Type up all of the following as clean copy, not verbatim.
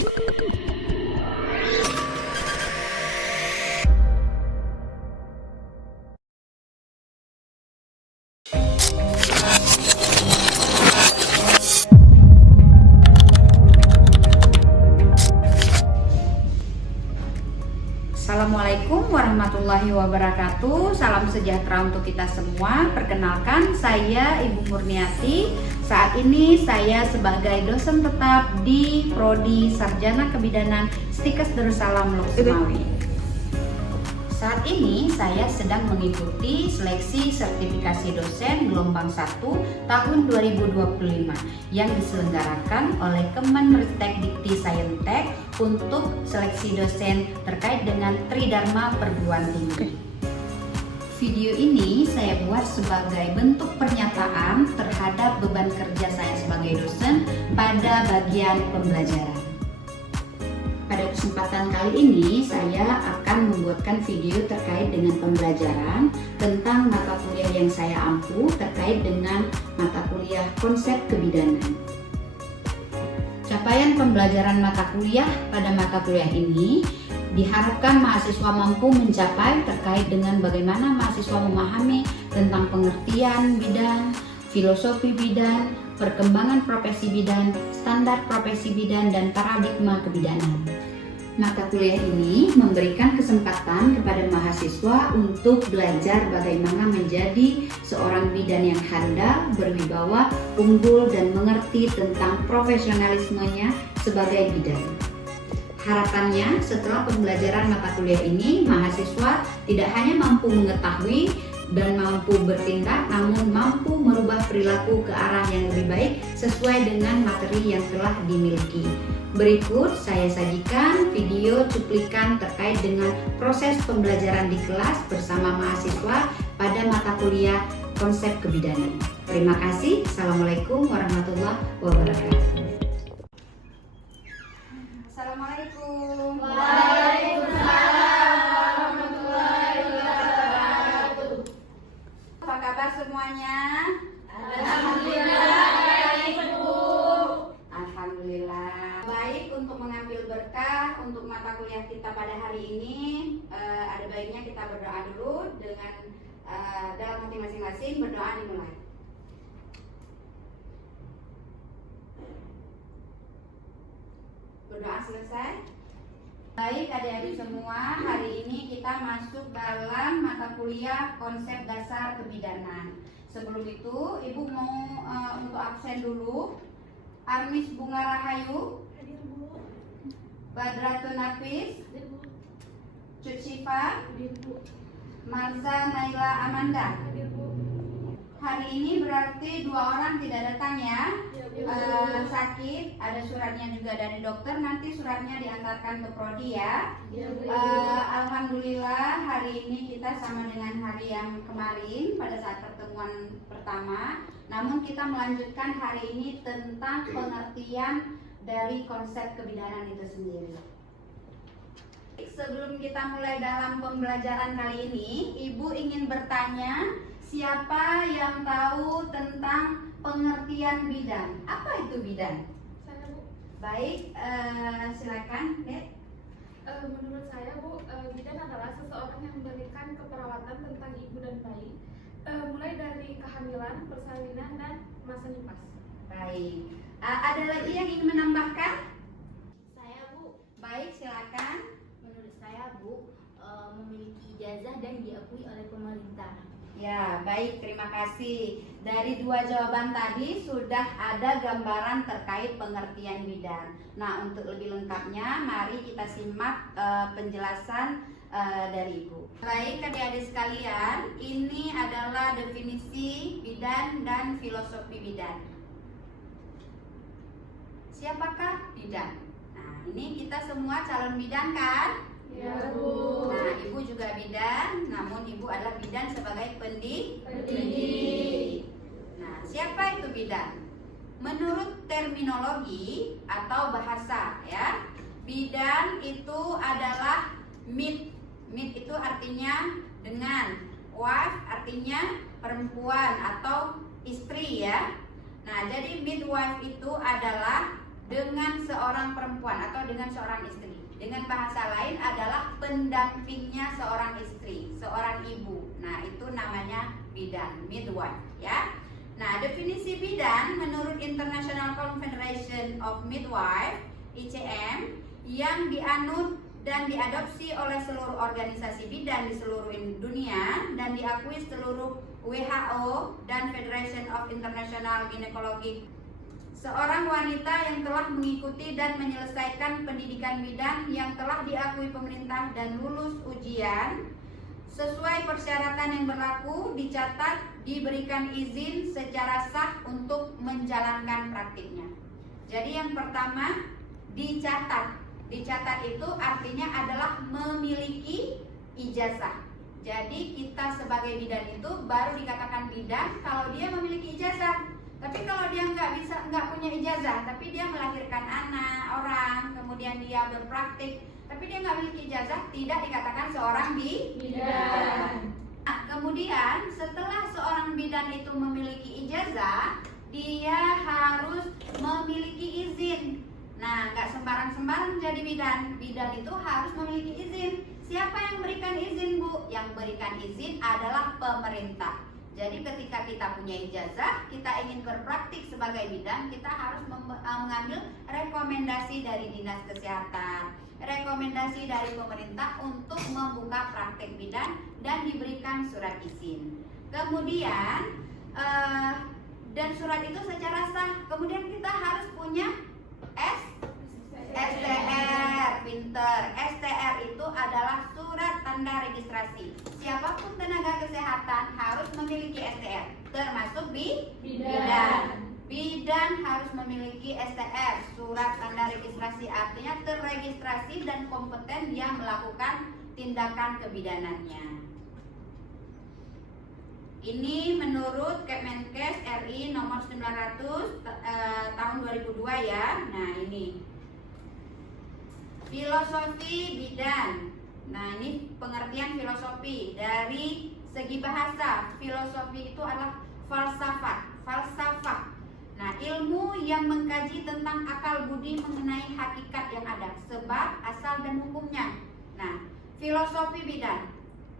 Assalamualaikum warahmatullahi wabarakatuh. Salam sejahtera untuk kita semua. Perkenalkan, saya Ibu Murniati. Saat ini saya sebagai dosen tetap di Prodi Sarjana Kebidanan Stikes Darussalam Loksmawi. Saat ini saya sedang mengikuti seleksi sertifikasi dosen gelombang 1 tahun 2025 yang diselenggarakan oleh Kemenristek Dikti Saintek untuk seleksi dosen terkait dengan Tridharma Perguruan Tinggi. Video ini saya buat sebagai bentuk pernyataan terhadap beban kerja saya sebagai dosen pada bagian pembelajaran. Pada kesempatan kali ini saya akan membuatkan video terkait dengan pembelajaran tentang mata kuliah yang saya ampu terkait dengan mata kuliah konsep kebidanan. Capaian pembelajaran mata kuliah pada mata kuliah ini diharapkan mahasiswa mampu mencapai terkait dengan bagaimana mahasiswa memahami tentang pengertian bidan, filosofi bidan, perkembangan profesi bidan, standar profesi bidan, dan paradigma kebidanan. Mata kuliah ini memberikan kesempatan kepada mahasiswa untuk belajar bagaimana menjadi seorang bidan yang handal, berwibawa, unggul, dan mengerti tentang profesionalismenya sebagai bidan. Harapannya setelah pembelajaran mata kuliah ini, mahasiswa tidak hanya mampu mengetahui dan mampu bertindak, namun mampu merubah perilaku ke arah yang lebih baik sesuai dengan materi yang telah dimiliki. Berikut saya sajikan video cuplikan terkait dengan proses pembelajaran di kelas bersama mahasiswa pada mata kuliah konsep kebidanan. Terima kasih. Assalamualaikum warahmatullahi wabarakatuh. Assalamualaikum. Waalaikumsalam warahmatullahi wabarakatuh. Apa kabar semuanya? Alhamdulillah baik, Bu. Alhamdulillah. Baik, untuk mengambil berkah untuk mata kuliah kita pada hari ini, ada baiknya kita berdoa dulu dengan dalam hati masing-masing. Berdoa dimulai. Berdoa selesai. Baik adik-adik semua, hari ini kita masuk dalam mata kuliah konsep dasar kebidanan. Sebelum itu, Ibu mau untuk absen dulu. Armis Bunga Rahayu, Hadir, Bu. Badratun Nafis, Hadir, Bu. Cut Syifa, Hadir, Bu. Marza Naila Amanda. Hadir, Bu. Hari ini berarti 2 orang tidak datang ya. Ya, Bu. Sakit, ada suratnya juga dari dokter, nanti suratnya diantarkan ke prodi ya. Ya, Bu. Alhamdulillah hari ini kita sama dengan hari yang kemarin pada saat pertemuan pertama, namun kita melanjutkan hari ini tentang pengertian dari konsep kebidanan itu sendiri. Sebelum kita mulai dalam pembelajaran kali ini, Ibu ingin bertanya, siapa yang tahu tentang pengertian bidan? Apa itu bidan? Saya, Bu. Baik, silakan, Dek. Menurut saya, Bu, bidan adalah seseorang yang memberikan keperawatan tentang ibu dan bayi, mulai dari kehamilan, persalinan, dan masa nifas. Baik. Ada lagi yang ingin menambahkan? Saya, Bu, Baik, silakan. menurut saya, Bu, memiliki ijazah dan diakui oleh pemerintah. Ya, baik, terima kasih. Dari 2 jawaban tadi sudah ada gambaran terkait pengertian bidan. Nah, untuk lebih lengkapnya, mari kita simak penjelasan dari Ibu. Baik, adik-adik sekalian, ini adalah definisi bidan dan filosofi bidan. Siapakah bidan? Nah, ini kita semua calon bidan kan? Ya, Bu. Nah, Ibu juga bidan, namun Ibu adalah bidan sebagai pendidik. Nah, siapa itu bidan? Menurut terminologi atau bahasa ya, bidan itu adalah mid. Mid itu artinya dengan, wife artinya perempuan atau istri ya. Nah, jadi midwife itu adalah dengan seorang seorang perempuan atau dengan seorang istri. Dengan bahasa lain adalah pendampingnya seorang istri, seorang ibu. Nah, itu namanya bidan, midwife ya. Nah, definisi bidan menurut International Confederation of Midwife (ICM) yang dianut dan diadopsi oleh seluruh organisasi bidan di seluruh dunia dan diakui seluruh WHO dan Federation of International Gynecologic. Seorang wanita yang telah mengikuti dan menyelesaikan pendidikan bidan yang telah diakui pemerintah dan lulus ujian sesuai persyaratan yang berlaku, dicatat, diberikan izin secara sah untuk menjalankan praktiknya. Jadi yang pertama, dicatat. Dicatat itu artinya adalah memiliki ijazah. Jadi kita sebagai bidan itu baru dikatakan bidan kalau dia memiliki ijazah. Tapi kalau dia nggak punya ijazah, tapi dia melahirkan anak orang, kemudian dia berpraktik, tapi dia nggak memiliki ijazah, tidak dikatakan seorang bidan. Nah, kemudian setelah seorang bidan itu memiliki ijazah, dia harus memiliki izin. Nah, nggak sembarang-sembarang jadi bidan. Bidan itu harus memiliki izin. Siapa yang berikan izin, Bu? Yang berikan izin adalah pemerintah. Jadi ketika kita punya ijazah, kita ingin berpraktik sebagai bidan, kita harus mengambil rekomendasi dari Dinas Kesehatan, rekomendasi dari pemerintah untuk membuka praktik bidan dan diberikan surat izin. Kemudian dan surat itu secara sah. Kemudian kita harus punya STR, pinter. STR itu adalah surat tanda registrasi. Siapapun tenaga kesehatan harus memiliki STR, termasuk bidan. Bidan harus memiliki STR, surat tanda registrasi, artinya terregistrasi dan kompeten yang melakukan tindakan kebidanannya. Ini menurut Kemenkes RI nomor 900 tahun 2002 ya. Nah, ini filosofi bidan. Nah, ini pengertian filosofi dari segi bahasa. Filosofi itu adalah falsafah. Nah, ilmu yang mengkaji tentang akal budi mengenai hakikat yang ada, sebab, asal, dan hukumnya. Nah, filosofi bidan.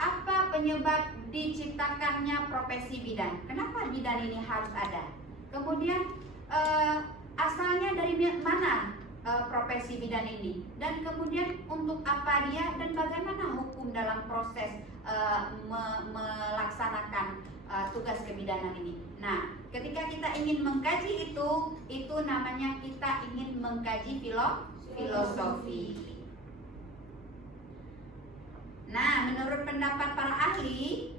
Apa penyebab diciptakannya profesi bidan? Kenapa bidan ini harus ada? Kemudian asalnya dari mana profesi bidan ini? Dan kemudian untuk apa dia dan bagaimana hukum dalam proses melaksanakan tugas kebidanan ini? Nah, ketika kita ingin mengkaji itu namanya kita ingin mengkaji filosofi. Nah, menurut pendapat para ahli,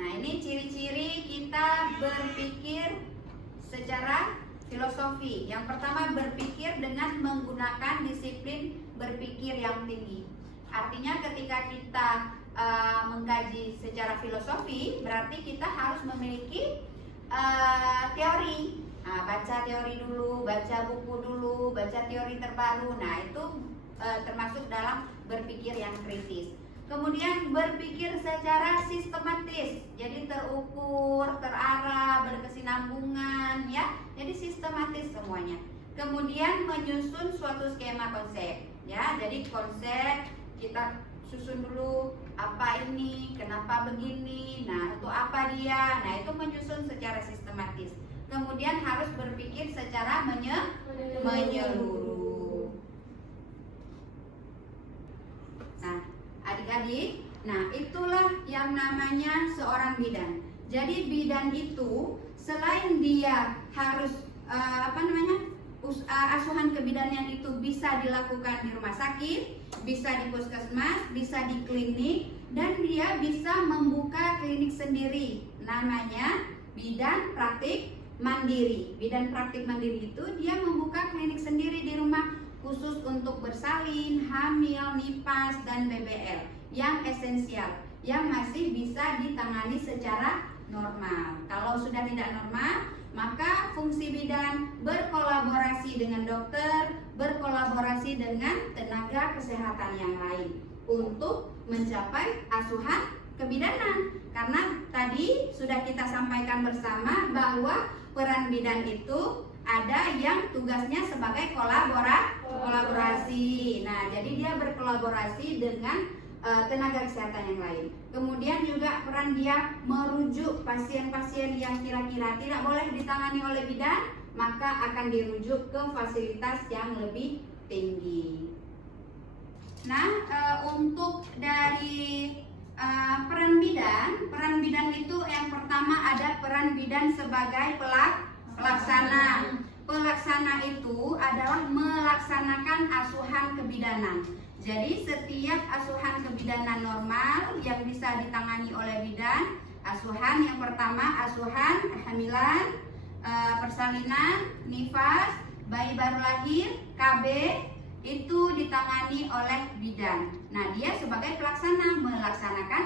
nah ini ciri-ciri kita berpikir secara filosofi. Yang pertama, berpikir dengan menggunakan disiplin berpikir yang tinggi. Artinya ketika kita mengkaji secara filosofi, berarti kita harus memiliki teori. Nah, baca teori dulu, baca buku dulu, baca teori terbaru. Nah, itu termasuk dalam berpikir yang kritis. Kemudian berpikir secara sistematis, jadi terukur, terarah, berkesinambungan ya. Jadi sistematis semuanya. Kemudian menyusun suatu skema konsep ya. Jadi konsep kita susun dulu, apa ini, kenapa begini, nah untuk apa dia. Nah, itu menyusun secara sistematis. Kemudian harus berpikir secara menyeluruh. Nah, adik-adik, nah itulah yang namanya seorang bidan. Jadi bidan itu selain dia harus asuhan kebidanan itu bisa dilakukan di rumah sakit, bisa di puskesmas, bisa di klinik, dan dia bisa membuka klinik sendiri. Namanya bidan praktik mandiri. Bidan praktik mandiri itu dia membuka klinik sendiri di rumah khusus untuk bersalin, hamil, nipas, dan BBL yang esensial, yang masih bisa ditangani secara normal. Kalau sudah tidak normal, maka fungsi bidan berkolaborasi dengan dokter, berkolaborasi dengan tenaga kesehatan yang lain untuk mencapai asuhan kebidanan. Karena tadi sudah kita sampaikan bersama bahwa peran bidan itu ada yang tugasnya sebagai kolaborasi. Nah, jadi dia berkolaborasi dengan tenaga kesehatan yang lain. Kemudian juga peran dia merujuk pasien-pasien yang kira-kira tidak boleh ditangani oleh bidan, maka akan dirujuk ke fasilitas yang lebih tinggi. Nah, untuk dari peran bidan itu yang pertama ada peran bidan sebagai pelaksana. Pelaksana itu adalah melaksanakan asuhan kebidanan. Jadi setiap asuhan kebidanan normal yang bisa ditangani oleh bidan, asuhan yang pertama asuhan kehamilan, persalinan, nifas, bayi baru lahir, KB itu ditangani oleh bidan. Nah, dia sebagai pelaksana melaksanakan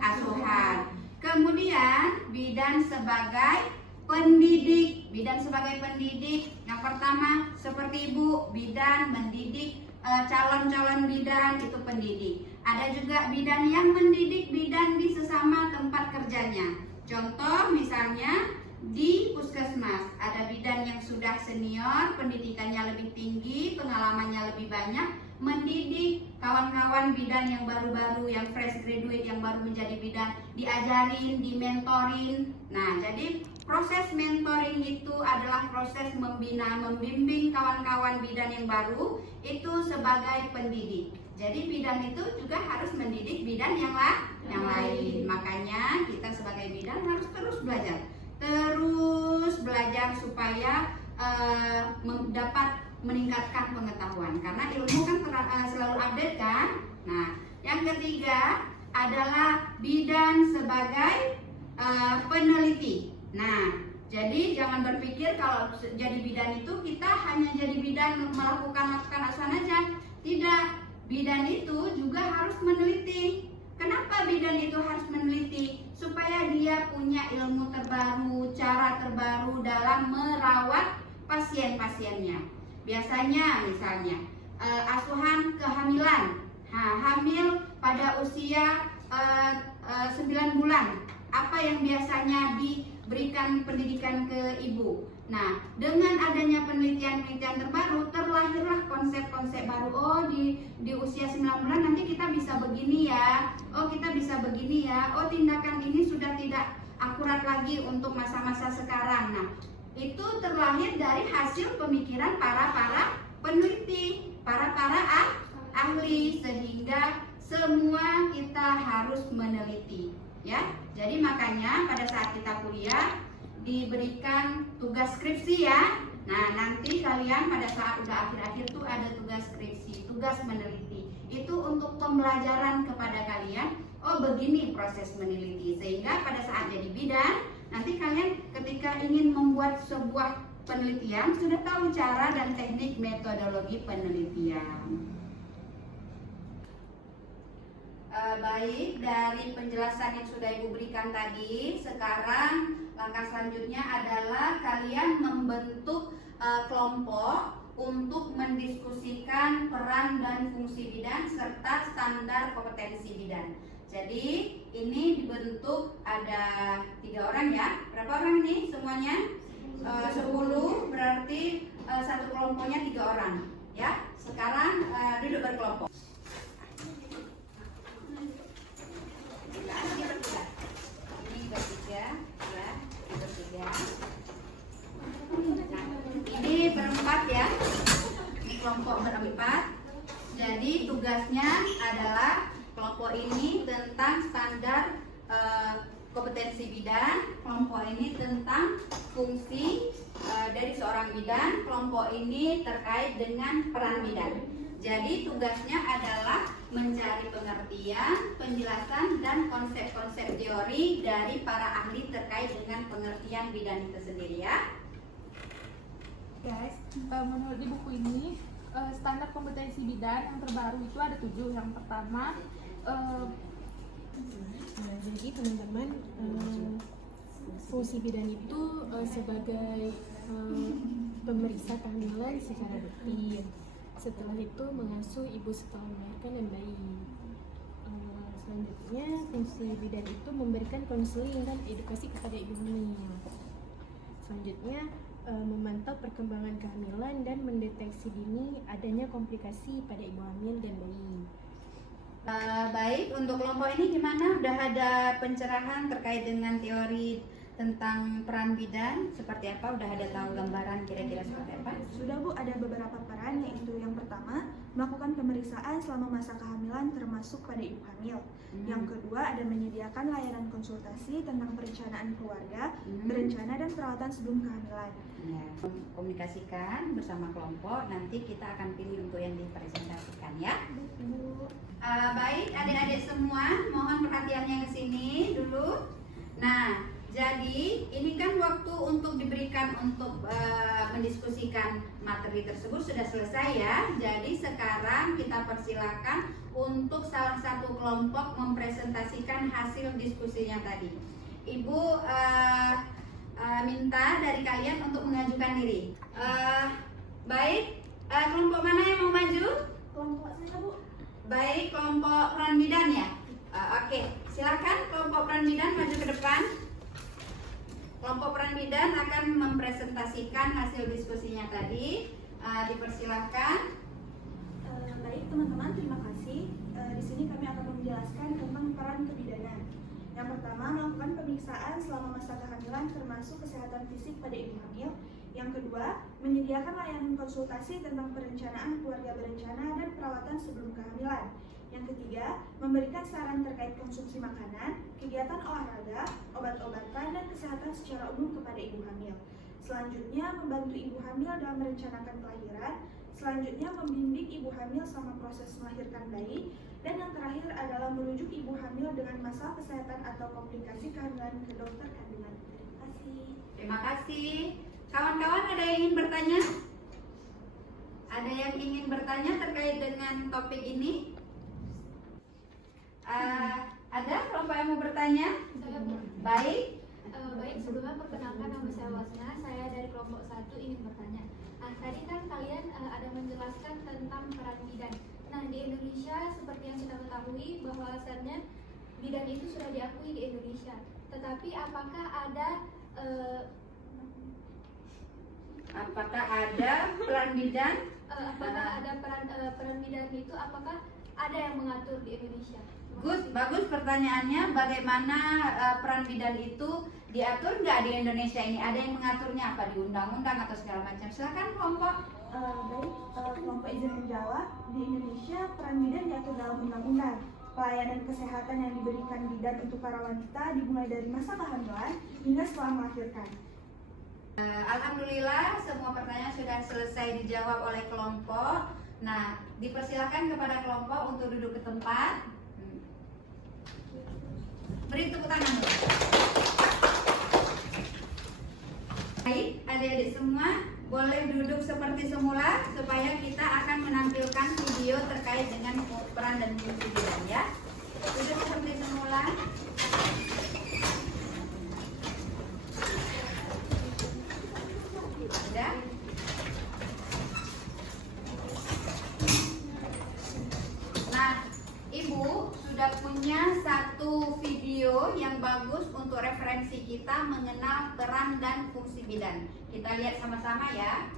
asuhan. Kemudian bidan sebagai pendidik. Bidan sebagai pendidik yang pertama seperti Ibu, bidan mendidik calon-calon bidan itu pendidik. Ada juga bidan yang mendidik bidan di sesama tempat kerjanya. Contoh misalnya di puskesmas ada bidan yang sudah senior, pendidikannya lebih tinggi, pengalamannya lebih banyak, mendidik kawan-kawan bidan yang baru-baru, yang fresh graduate, yang baru menjadi bidan, diajarin, dimentorin. Nah, jadi proses mentoring itu adalah proses membina, membimbing kawan-kawan bidan yang baru itu sebagai pendidik. Jadi bidan itu juga harus mendidik bidan yang lain. Makanya kita sebagai bidan harus terus belajar supaya dapat meningkatkan pengetahuan, karena ilmu kan selalu update kan. Nah, yang ketiga adalah bidan sebagai peneliti. Nah, jadi jangan berpikir kalau jadi bidan itu kita hanya jadi bidan melakukan asuhan aja. Tidak, bidan itu juga harus meneliti. Kenapa bidan itu harus meneliti? Supaya dia punya ilmu terbaru, cara terbaru dalam merawat pasien-pasiennya. Biasanya misalnya asuhan kehamilan, hamil pada usia 9 bulan, apa yang biasanya diberikan pendidikan ke ibu. Nah, dengan adanya penelitian-penelitian terbaru, terlahirlah konsep-konsep baru. Oh, di usia 9 bulan nanti kita bisa begini ya. Oh, kita bisa begini ya. Oh, tindakan ini sudah tidak akurat lagi untuk masa-masa sekarang. Nah, itu terlahir dari hasil pemikiran para peneliti, para ahli, sehingga semua kita harus meneliti, ya. Jadi makanya pada saat kita kuliah diberikan tugas skripsi ya. Nah, nanti kalian pada saat udah akhir-akhir tuh ada tugas skripsi, tugas meneliti. Itu untuk pembelajaran kepada kalian. Oh, begini proses meneliti, sehingga pada saat jadi bidan nanti kalian ketika ingin membuat sebuah penelitian sudah tahu cara dan teknik metodologi penelitian. Baik, dari penjelasan yang sudah Ibu berikan tadi, sekarang langkah selanjutnya adalah kalian membentuk kelompok untuk mendiskusikan peran dan fungsi bidan serta standar kompetensi bidan. Jadi ini dibentuk ada 3 orang ya. Berapa orang ini semuanya? 10, berarti satu kelompoknya 3 orang ya. Sekarang duduk berkelompok. Ini bertiga ya, bertiga. Nah, ini berempat ya. Ini kelompok berempat. Jadi tugasnya adalah kelompok ini tentang standar kompetensi bidan, kelompok ini tentang fungsi dari seorang bidan, kelompok ini terkait dengan peran bidan. Jadi tugasnya adalah mencari pengertian, penjelasan, dan konsep-konsep teori dari para ahli terkait dengan pengertian bidan itu sendiri ya. Guys, menurut di buku ini standar kompetensi bidan yang terbaru itu ada 7. Yang pertama jadi teman-teman, fungsi bidan itu sebagai pemeriksa kehamilan secara rutin. Setelah itu mengasuh ibu setelah melahirkan dan bayi. Selanjutnya fungsi bidan itu memberikan konseling dan edukasi kepada ibu hamil. Selanjutnya, memantau perkembangan kehamilan dan mendeteksi dini adanya komplikasi pada ibu hamil dan bayi. Baik, untuk kelompok ini gimana? Udah ada pencerahan terkait dengan teori tentang peran bidan seperti apa? Udah ada tahu gambaran kira-kira seperti apa? Sudah Bu, ada beberapa peran, yaitu yang pertama melakukan pemeriksaan selama masa kehamilan termasuk pada ibu hamil. Yang kedua ada menyediakan layanan konsultasi tentang perencanaan keluarga, berencana dan perawatan sebelum kehamilan. Ya, komunikasikan bersama kelompok, nanti kita akan pilih untuk yang dipresentasikan ya. Bu. Baik, adik-adik semua, mohon perhatiannya ke sini dulu. Nah, jadi ini kan waktu untuk diberikan untuk mendiskusikan materi tersebut sudah selesai ya. Jadi sekarang kita persilakan untuk salah satu kelompok mempresentasikan hasil diskusinya tadi. Ibu minta dari kalian untuk mengajukan diri. Baik, kelompok mana yang mau maju? Kelompok saya Bu. Baik, kelompok peran bidan ya. Oke, silakan kelompok peran bidan maju ke depan. Kelompok peran bidan akan mempresentasikan hasil diskusinya tadi. Dipersilahkan. Baik teman-teman, terima kasih. Di sini kami akan menjelaskan tentang peran kebidanan. Yang pertama, melakukan pemeriksaan selama masa kehamilan termasuk kesehatan fisik pada ibu hamil. Yang kedua, menyediakan layanan konsultasi tentang perencanaan keluarga berencana dan perawatan sebelum kehamilan. Yang ketiga, memberikan saran terkait konsumsi makanan, kegiatan olahraga, obat-obatan, dan kesehatan secara umum kepada ibu hamil. Selanjutnya, membantu ibu hamil dalam merencanakan kelahiran. Selanjutnya, membimbing ibu hamil selama proses melahirkan bayi. Dan yang terakhir adalah merujuk ibu hamil dengan masalah kesehatan atau komplikasi kehamilan ke dokter kandungan. Terima kasih. Terima kasih. Kawan-kawan ada yang ingin bertanya? Ada yang ingin bertanya terkait dengan topik ini? Ada kelompok yang mau bertanya? Saya Bu. Baik. Baik, sebelumnya perkenalkan nama saya Wasna, saya dari kelompok 1 ingin bertanya. Tadi kan kalian ada menjelaskan tentang peran bidan. Nah, di Indonesia seperti yang kita ketahui bahwasannya bidan itu sudah diakui di Indonesia. Tetapi apakah ada peran bidan? apakah ada peran bidan itu apakah ada yang mengatur di Indonesia? Good, bagus pertanyaannya. Bagaimana peran bidan itu diatur nggak di Indonesia ini? Ada yang mengaturnya apa di undang-undang atau segala macam? Silakan kelompok. Kelompok izin menjawab. Di Indonesia, peran bidan diatur dalam undang-undang. Pelayanan kesehatan yang diberikan bidan untuk para wanita dimulai dari masa kehamilan hingga setelah melahirkan. Alhamdulillah semua pertanyaan sudah selesai dijawab oleh kelompok. Nah, dipersilakan kepada kelompok untuk duduk ke tempat. Beri tepuk tangan. Baik, adik-adik semua boleh duduk seperti semula supaya kita akan menampilkan video terkait dengan peran dan fungsi bidan ya. Duduk seperti semula. Sudah? Nah, Ibu sudah punya satu video yang bagus untuk referensi kita mengenal peran dan fungsi bidan. Kita lihat sama-sama ya.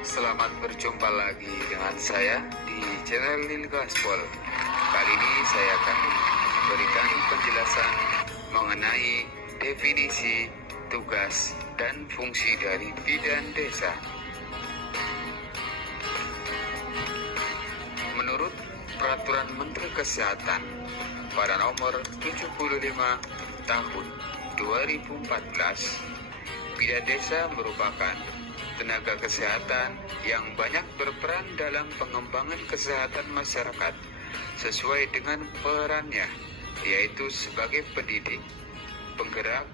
Selamat berjumpa lagi dengan saya di channel Lil Gaspol. Kali ini saya akan memberikan penjelasan mengenai definisi, tugas, dan fungsi dari bidan desa. Menurut Peraturan Menteri Kesehatan pada nomor 75 tahun 2014, bidan desa merupakan tenaga kesehatan yang banyak berperan dalam pengembangan kesehatan masyarakat sesuai dengan perannya, yaitu sebagai pendidik, penggerak,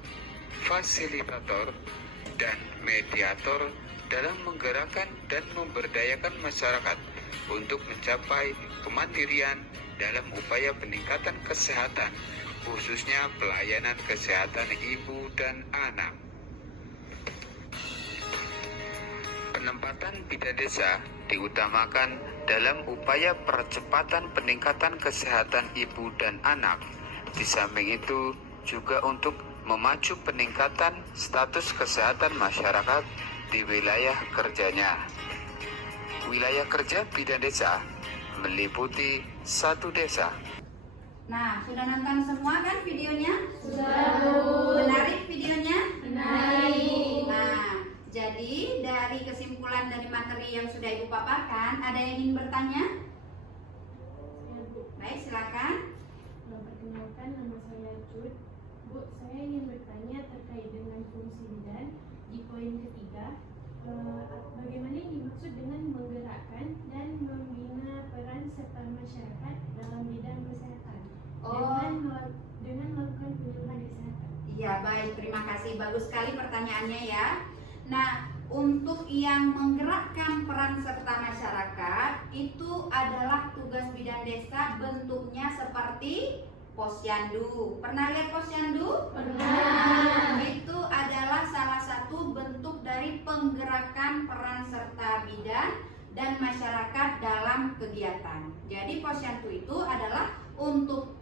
fasilitator, dan mediator dalam menggerakkan dan memberdayakan masyarakat untuk mencapai kemandirian dalam upaya peningkatan kesehatan, khususnya pelayanan kesehatan ibu dan anak. Penempatan bidan desa diutamakan dalam upaya percepatan peningkatan kesehatan ibu dan anak. Di samping itu juga untuk memacu peningkatan status kesehatan masyarakat di wilayah kerjanya. Wilayah kerja bidan desa meliputi 1 desa. Nah, sudah nonton semua kan videonya? Sudah. Menarik videonya? Menarik. Nah, jadi dari kesimpulan dari materi yang sudah Ibu paparkan, ada yang ingin bertanya? Baik, silakan. Perkenalkan, nama saya Cud. Bu, saya ingin bertanya terkait dengan fungsi bidan di poin ketiga. Bagaimana yang dimaksud dengan menggerakkan dan membina peran serta masyarakat dalam bidang kesehatan dengan melakukan kunjungan kesehatan? Iya, baik, terima kasih. Bagus sekali pertanyaannya ya. Nah, untuk yang menggerakkan peran serta masyarakat itu adalah tugas bidan desa, bentuknya seperti posyandu. Pernah lihat posyandu? Pernah. Itu adalah salah satu bentuk dari penggerakan peran serta bidan dan masyarakat dalam kegiatan. Jadi posyandu itu adalah untuk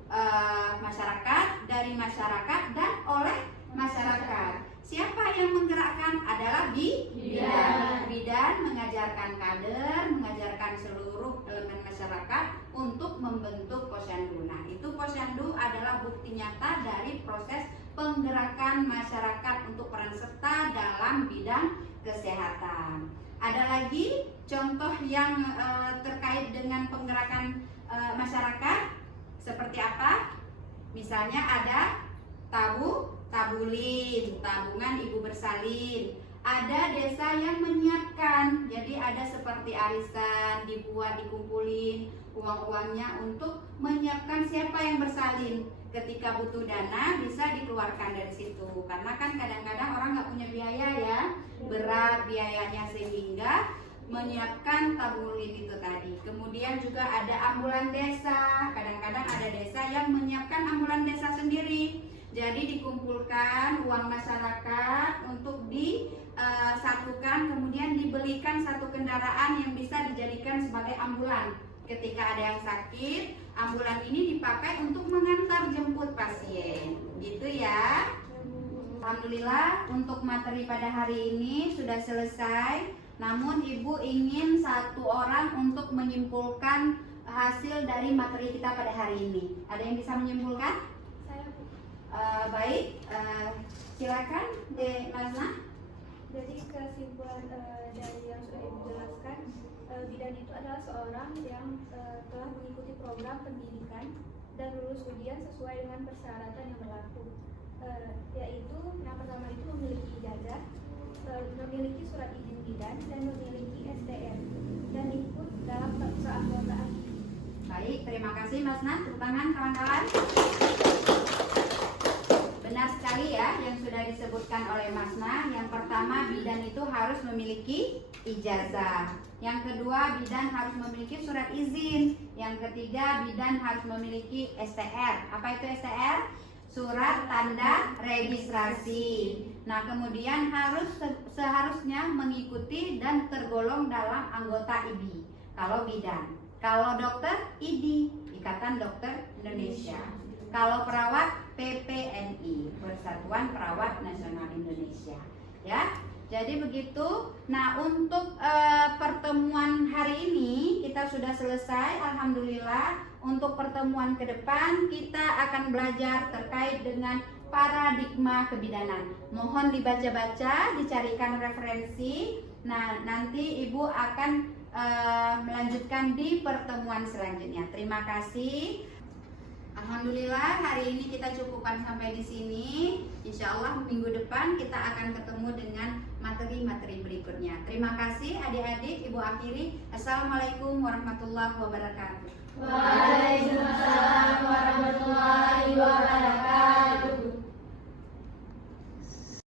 masyarakat, dari masyarakat dan oleh masyarakat. Siapa yang menggerakkan? Adalah bidan. Bidan mengajarkan kader, mengajarkan seluruh elemen masyarakat untuk membentuk posyandu. Nah, itu posyandu adalah bukti nyata dari proses penggerakan masyarakat untuk peran serta dalam bidang kesehatan. Ada lagi contoh yang terkait dengan penggerakan masyarakat seperti apa? Misalnya ada tabulin, tabungan ibu bersalin. Ada desa yang menyiapkan, jadi ada seperti arisan, dibuat, dikumpulin uang-uangnya untuk menyiapkan siapa yang bersalin. Ketika butuh dana bisa dikeluarkan dari situ, karena kan kadang-kadang orang nggak punya biaya ya, berat biayanya, sehingga menyiapkan tabulin itu tadi. Kemudian juga ada ambulan desa, kadang-kadang ada desa yang menyiapkan ambulan desa sendiri. Jadi dikumpulkan uang masyarakat untuk disatukan, kemudian dibelikan satu kendaraan yang bisa dijadikan sebagai ambulan. Ketika ada yang sakit, ambulan ini dipakai untuk mengantar jemput pasien. Gitu ya. Alhamdulillah untuk materi pada hari ini sudah selesai. Namun Ibu ingin satu orang untuk menyimpulkan hasil dari materi kita pada hari ini. Ada yang bisa menyimpulkan? Baik, silakan Masna. Jadi kesimpulan dari yang sudah Ibu jelaskan, bidan itu adalah seorang yang telah mengikuti program pendidikan dan lulus ujian sesuai dengan persyaratan yang berlaku, yaitu yang pertama itu memiliki ijazah, memiliki surat izin bidan, dan memiliki STR dan ikut dalam keanggotaan. Baik, terima kasih Masna. Tepuk tangan kawan-kawan. Benar sekali ya yang sudah disebutkan oleh Masna. Yang pertama, bidan itu harus memiliki ijazah. Yang kedua, bidan harus memiliki surat izin. Yang ketiga, bidan harus memiliki STR. Apa itu STR? Surat tanda registrasi. Nah, kemudian seharusnya mengikuti dan tergolong dalam anggota IBI. Kalau bidan, kalau dokter IDI, Ikatan Dokter Indonesia. Kalau perawat PPNI, Persatuan Perawat Nasional Indonesia. Ya, jadi begitu. Nah, untuk pertemuan hari ini kita sudah selesai. Alhamdulillah. Untuk pertemuan ke depan kita akan belajar terkait dengan paradigma kebidanan. Mohon dibaca-baca, dicarikan referensi. Nah, nanti Ibu akan melanjutkan di pertemuan selanjutnya. Terima kasih. Alhamdulillah hari ini kita cukupkan sampai di sini. Insya Allah minggu depan kita akan ketemu dengan materi-materi berikutnya. Terima kasih adik-adik. Ibu akhiri. Assalamualaikum warahmatullahi wabarakatuh. Waalaikumsalam warahmatullahi wabarakatuh.